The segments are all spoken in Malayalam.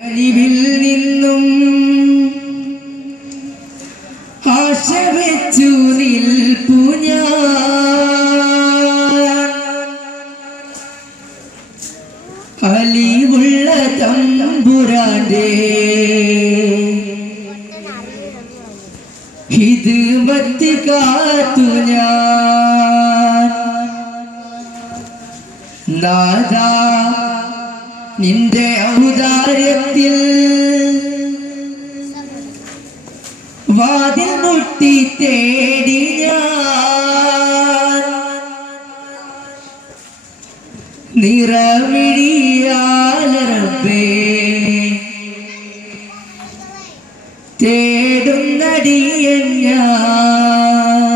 അലിവിൽ നിന്നും ആശ വെച്ചു നിൽപ്പു ഞാൻ. അലിവുള്ള തമ്പുരാന്റെ ഇത് മത്തി കാത്തു ഞാൻ. നാദാ നിന്റെ ഔദാര്യത്തിൽ വാതിൽ മുട്ടി തേടി ഞാൻ നിറമിഴിയാലറബേ തേടുന്നടിയൻ ഞാൻ.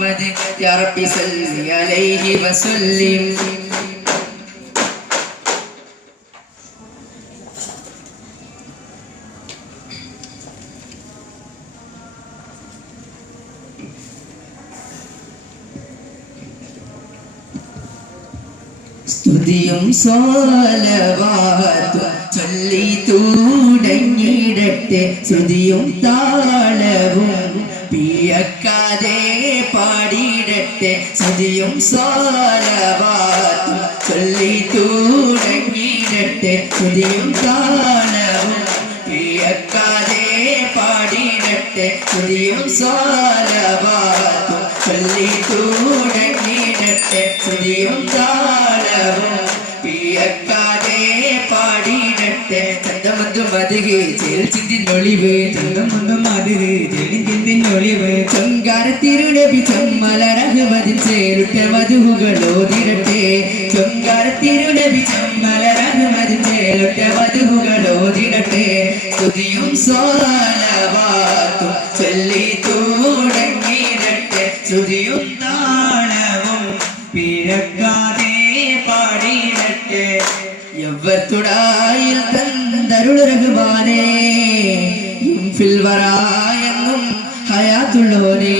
മുഹമ്മദ് يا رب സല്ലി عليه وسلم സ്തുതിയും സോലവാത്വ ചൊല്ലി തൂടങ്ങിടട്ടെ സ്തുതിയും താളവും പിയക്കാതെ പാടിയിടട്ടെ സതിയും സാലവാത്തും ചൊല്ലി തൂടങ്ങിടട്ടെ സതിയും താളവും പിയക്കാതെ പാടിയിടട്ടെ സ്തുതിയും സാലവാത്തും ചൊല്ലി തൂടങ്ങിടട്ടെ സ്തുതിയും താളവും പിയക്കാതെ പാടിയിടട്ടെ. ചന്തമന്തു മതുകെ ചേൽ ചിന്തിനൊളിവ് ചന്തമുണ്ടും അതിര് ചെടിച്ചിന്തിനൊളിവ് ചൊങ്കാരത്തിരുനബി ചമ്മലരഹുമതിൽ ചേരുട്ട മധുഹുകൾ ഓതിരട്ടെ. ചൊങ്കാരത്തിരുനബി ചമ്മലരഹുമതിൽ ചേരുട്ട മധുഹുകൾ ഓതിരട്ടെ. സ്തുതിയും സോലവാത്തും ചൊല്ലി തുടങ്ങിയിരട്ടെ സ്തുതിയും താളവും പിഴക്കാതെ പാടിയിടട്ടെ യവ്വത്തുടായിൽ തന്തരുളരുമാനേ ഫിൽവറായെന്നും ഹയാത്തുള്ളോനേ